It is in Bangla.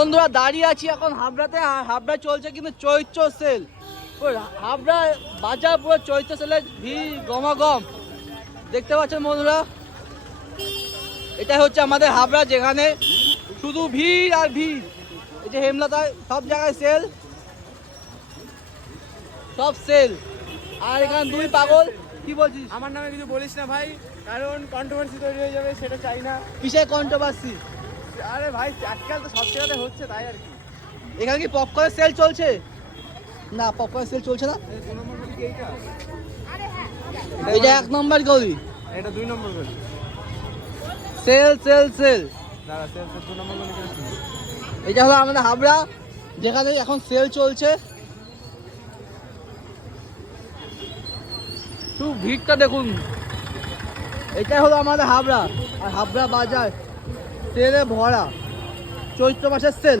বন্ধুরা দাঁড়িয়ে আছি এখন হাবড়াতে, আর হাবড়ায় চলছে কিন্তু চৈত্র সেল। হাবড়া বাজার পুরো চৈত্র সেলের ভিড় গমাগম দেখতে পাচ্ছেন বন্ধুরা। এটাই হচ্ছে আমাদের হাবড়া, যেখানে শুধু ভিড় আর ভিড়। এই যে হেমলতায় সব জায়গায় সেল, সব সেল। আর এখানে দুই পাগল। কি বলছিস? আমার নামে কিছু বলিস না ভাই, কারণ কন্ট্রোভার্সি তৈরি হয়ে যাবে, সেটা চাই না। কিসের কন্ট্রোভার্সি? আরে ভাই আজকাল তো সব জায়গাতে হচ্ছে, তাই আর কি। এখানে কি পপকর্নের সেল চলছে? না, পপকর্নের সেল চলছে না। 2 নম্বর গলি কি এইটা? এটা 1 নম্বর গলি। এটা 2 নম্বর গলি। সেল সেল সেল। দাঁড়া, সেল 2 নম্বর গলি কেন? এটা হলো আমাদের হাবড়া, যেখানে এখন সেল চলছে। শুধু ভিড়টা দেখুন। এটাই হলো আমাদের হাবড়া, আর হাবড়া বাজার সেলে ভরা। চৈত্র মাসের সেল।